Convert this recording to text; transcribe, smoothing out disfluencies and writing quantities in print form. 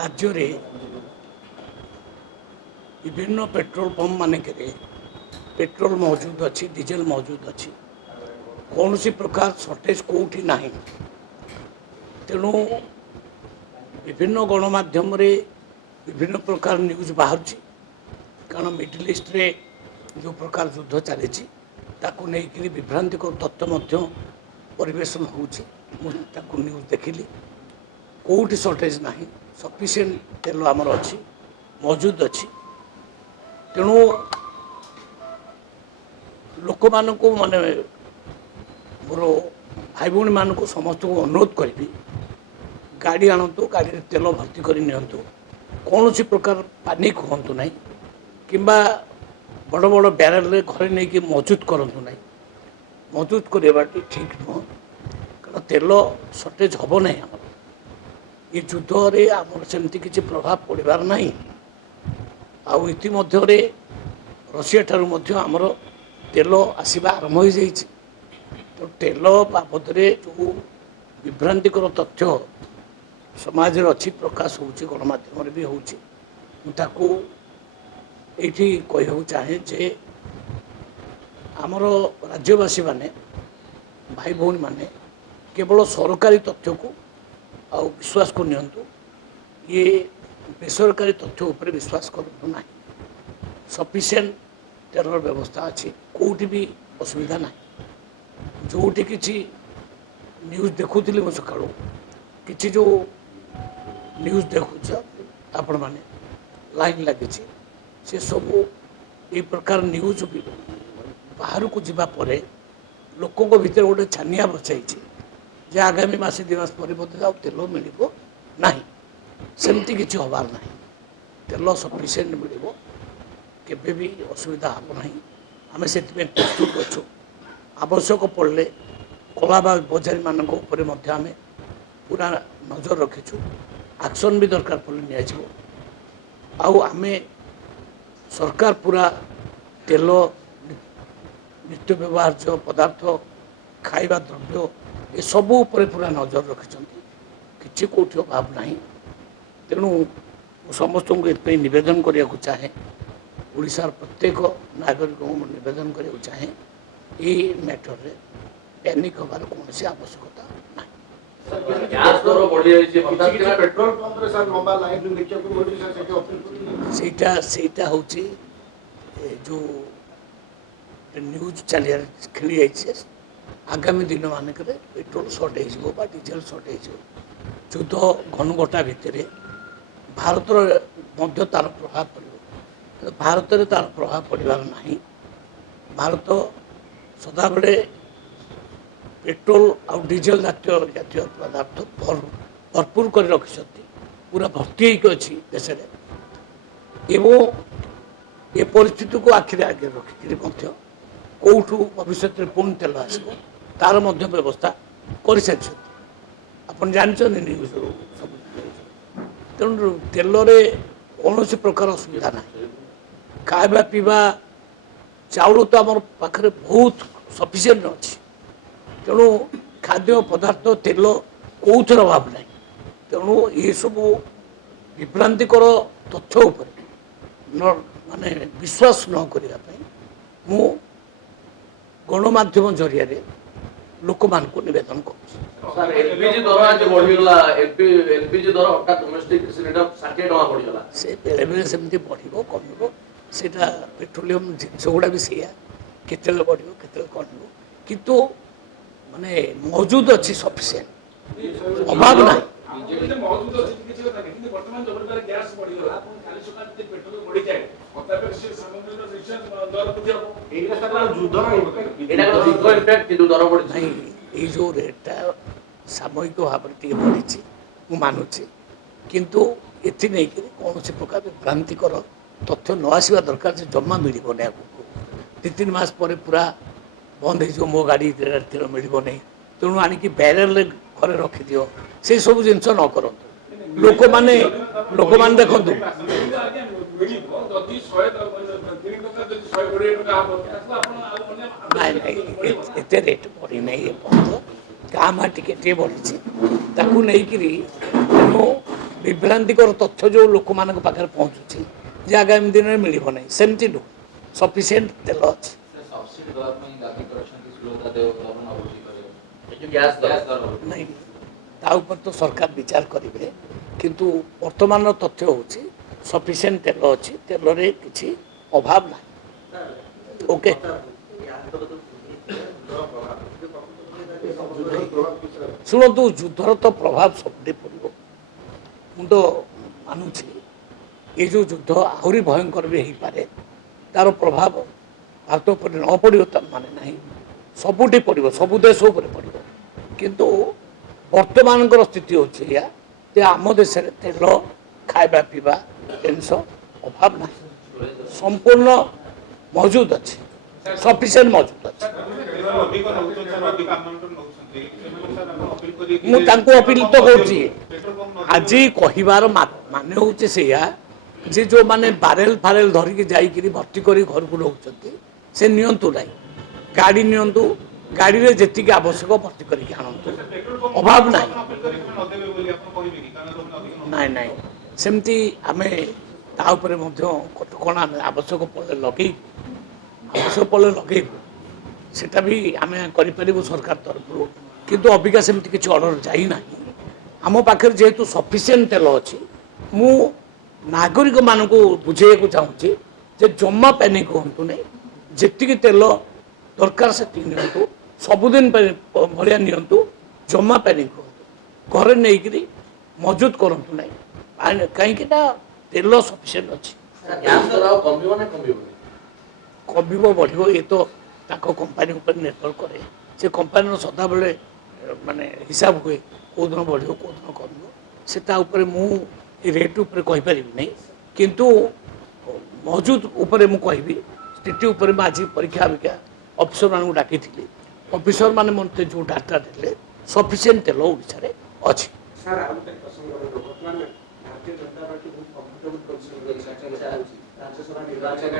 राज्य रे विभिन्न पेट्रोल पंप मानक पेट्रोल मौजूद अच्छी डीजेल मौजूद अच्छी कौन सी प्रकार सर्टेज कौटी ना तेणु विभिन्न गणमाध्यम विभिन्न प्रकार न्यूज बाहर कारण मिडिल ईस्ट रे जो प्रकार युद्ध चली नहीं विभ्रांतिकर तथ्य परिवेशन होची न्यूज देखिली कौटी सर्टेज ना सफिसीयंट तेल आमर अच्छी मौजूद अच्छी तेणु लोक मानक माने मोर भाई भौणी मान समस्त को अनुरोध करी गाड़ी आणतु गाड़ी तेल भर्ती कर नियंतु कौन सी प्रकार पानिक हूँ ना कि बड़ बड़ ब्यारेल घरे नहीं मौजूद करूँ ना मौजूद करवा ठीक नुह कारण तेल सर्टेज हम ना आम ये युद्ध आम सेमती किसी प्रभाव पड़ार ना आउ इतिमध्य रशिया ठारू मध्य आमर तेल आसवा आरंभ हो जाइए तो तेल बाबद जो विभ्रांतिकर तथ्य समाज अच्छी प्रकाश होची गणमाध्यम भी होची मुझे ये कहू चाहे जे आमर राज्यवासी माने भाई भौणी माने केवल सरकारी तथ्य को आ विश्वास को नियंतु ये बेसरकारी तथ्य उपर विश्वास करूँ ना सफिसीयंट तेलर व्यवस्था अच्छी कौटी भी असुविधा ना जोटी किसी न्यूज देखुली मो सका कि जो न्यूज देखुच आपण मैंने लाइन लगी से सब ये प्रकार न्यूज भी बाहर को जीवा परे लोकों भितर गोटे छानिया बचाई जे आगामी मासे 2 मास पर तेल मिल ना सेमती किसी हबार ना तेल सफिसीयंट मिल केबे भी असुविधा हम ना आम से प्रस्तुत अच्छु आवश्यक पड़े कला बजारी मान आम पूरा नजर रखीचु एक्शन भी दरकार पड़े नि सरकार पूरा तेल नित्य व्यवहार्य पदार्थ खाइबा द्रव्य ये सब उपर पूरा नजर रखिंट कि कौटी अभाव ना तेणु समस्त को ये निवेदन करने को चाहे ओडिशार प्रत्येक नागरिक को निवेदन करने को चाहे ये मैटर रे पैनिक हबार कौन सी आवश्यकता ना सेटा हूँ जो न्यूज चलिए खेली जाइए आगामी दिन मानक पेट्रोल सर्टेज हो डीजेल सर्टेज हो युद्ध घनघटा भितर भारत तार प्रभाव पड़े भारत में तार प्रभाव पड़ार ना भारत सदाबले पेट्रोल आउ डीजेल जातीय पदार्थ भरपूर कर रखिंट पूरा भर्ती अच्छी देश एवं ये परिस्थिति को आखिरी आगे रखिक कौटू भविष्य में पुणी तेल आसो तार व्यवस्था कर सारी आपन जानते न्यूज सब तेणु तेल कौन सी प्रकार असुविधा ना खावा पीवा चाउल तो आम पाखे बहुत सफिसीयंट अच्छी तेणु खाद्य पदार्थ तेल कौथर अभाव ना तेणु ये सब विभ्रांतिकर तथ्य उपर माने विश्वास न करने मु गणमाध्यम जरिया लोक मान को निवेदन कर बेले बेले सेमती बढ़ कम सेटा पेट्रोलियम जिनस गुड़ा भी सैया केते बढ़ केते कम किंतु माने मौजूद अच्छी सफिसीयंट अभाव ना जो रेटा सामयिक भाव में बढ़ी मानुची किंतु ये नहीं कौन सी प्रकार भ्रांतिकर तथ्य न आसवा दरकार जमा मिल आगे 2-3 मास पर पूरा बंद हो मो गाड़ी तेल मिल नहीं तेणु आणिक ब्यारेल घरे रखिदि से सब जिन न कर लोक मैंने देखु एत रेट बढ़ी नहीं गाँ मा टे बढ़ी तेणु ବିଭ୍ରାନ୍ତିକର ତଥ୍ୟ ଯେଉଁ ଲୋକମାନଙ୍କ ପାଖରେ ପହଞ୍ଚୁଛି ଯେ ଆଗାମୀ ଦିନରେ ମିଳିବ ନାହିଁ, ସେମିତି ନୁହଁ। ସଫିସିଏଣ୍ଟ ତେଲ ଅଛି। ନାହିଁ, ତା ଉପରେ ତ ସରକାର ବିଚାର କରିବେ, କିନ୍ତୁ ବର୍ତ୍ତମାନର ତଥ୍ୟ ହେଉଛି ସଫିସିଏଣ୍ଟ ତେଲ ଅଛି, ତେଲରେ କିଛି ଅଭାବ ନାହିଁ। ଓକେ, ଶୁଣନ୍ତୁ, ଯୁଦ୍ଧର ତ ପ୍ରଭାବ ସବୁଠି ପଡ଼ିବ। ମୁଁ ତ ମାନୁଛି ଏ ଯେଉଁ ଯୁଦ୍ଧ ଆହୁରି ଭୟଙ୍କର ବି ହେଇପାରେ, ତାର ପ୍ରଭାବ ଭାରତ ଉପରେ ନ ପଡ଼ିବ ତା ମାନେ ନାହିଁ, ସବୁଠି ପଡ଼ିବ, ସବୁ ଦେଶ ଉପରେ ପଡ଼ିବ। କିନ୍ତୁ ବର୍ତ୍ତମାନଙ୍କର ସ୍ଥିତି ହେଉଛି ଏଇଆ ଯେ ଆମ ଦେଶରେ ତେଲ, ଖାଇବା ପିଇବା ଜିନିଷ ଅଭାବ ନାହିଁ, ସମ୍ପୂର୍ଣ୍ଣ ମହଜୁଦ ଅଛି, ସଫିସିଏଣ୍ଟ ମହଜୁଦ ଅଛି। ମୁଁ ତାଙ୍କୁ ଅପିଲ ତ କରୁଛି, ଆଜି କହିବାର ମାନେ ହେଉଛି ସେଇଆ ଯେ ଯେଉଁମାନେ ବାରେଲ ଫାରେଲ ଧରିକି ଯାଇକିରି ଭର୍ତ୍ତି କରି ଘରକୁ ରହୁଛନ୍ତି ସେ ନିଅନ୍ତୁ ନାହିଁ, ଗାଡ଼ି ନିଅନ୍ତୁ, ଗାଡ଼ିରେ ଯେତିକି ଆବଶ୍ୟକ ଭର୍ତ୍ତି କରିକି ଆଣନ୍ତୁ, ଅଭାବ ନାହିଁ। ନାଇଁ ନାଇଁ, ସେମିତି ଆମେ ତା ଉପରେ ମଧ୍ୟ କଟକଣା ଆମେ ଆବଶ୍ୟକ ପଡ଼ିଲେ ଲଗେଇବୁ, ଆବଶ୍ୟକ ପଡ଼ିଲେ ଲଗେଇବୁ, ସେଟା ବି ଆମେ କରିପାରିବୁ ସରକାର ତରଫରୁ। କିନ୍ତୁ ଅବିକା ସେମିତି କିଛି ଅର୍ଡ଼ର ଯାଇନାହିଁ। ଆମ ପାଖରେ ଯେହେତୁ ସଫିସିଏଣ୍ଟ ତେଲ ଅଛି, ମୁଁ ନାଗରିକମାନଙ୍କୁ ବୁଝେଇବାକୁ ଚାହୁଁଛି ଯେ ଜମା ପ୍ୟାନିକ୍ ହୁଅନ୍ତୁ ନାହିଁ, ଯେତିକି ତେଲ ଦରକାର ସେତିକି ନିଅନ୍ତୁ, ସବୁଦିନ ଭଳିଆ ନିଅନ୍ତୁ, ଜମା ପ୍ୟାନିକ୍ ହୁଅନ୍ତୁ, ଘରେ ନେଇକରି ମହଜୁଦ କରନ୍ତୁ ନାହିଁ, କାହିଁକିନା ତେଲ ସଫିସିଏଣ୍ଟ ଅଛି। କମିବ ବଢ଼ିବ ଏ ତ ତାଙ୍କ କମ୍ପାନୀ ଉପରେ ନିର୍ଭର କରେ, ସେ କମ୍ପାନୀର ସଦାବେଳେ ମାନେ ହିସାବ ହୁଏ କେଉଁଦିନ ବଢ଼ିବ କେଉଁଦିନ କମିବ, ସେ ତା ଉପରେ ମୁଁ ଏ ରେଟ୍ ଉପରେ କହିପାରିବି ନାହିଁ। କିନ୍ତୁ ମହଜୁଦ ଉପରେ ମୁଁ କହିବି, ସ୍ଥିତି ଉପରେ ମୁଁ ଆଜି ପରୀକ୍ଷା ଅବିକା ଅଫିସରମାନଙ୍କୁ ଡାକିଥିଲି, ଅଫିସରମାନେ ମୋତେ ଯେଉଁ ଡାଟା ଦେଲେ ସଫିସିଏଣ୍ଟ ତେଲ ଓଡ଼ିଶାରେ ଅଛି। ସାର୍ ଆଉ ଗୋଟେ ପ୍ରସଙ୍ଗ ରହିବ, ବର୍ତ୍ତମାନ ଭାରତୀୟ ଜନତା ପାର୍ଟି ବହୁତ କମ୍ଫର୍ଟେବୁଲ ପୋଜିସନ ରାଜ୍ୟସଭା ନିର୍ବାଚନ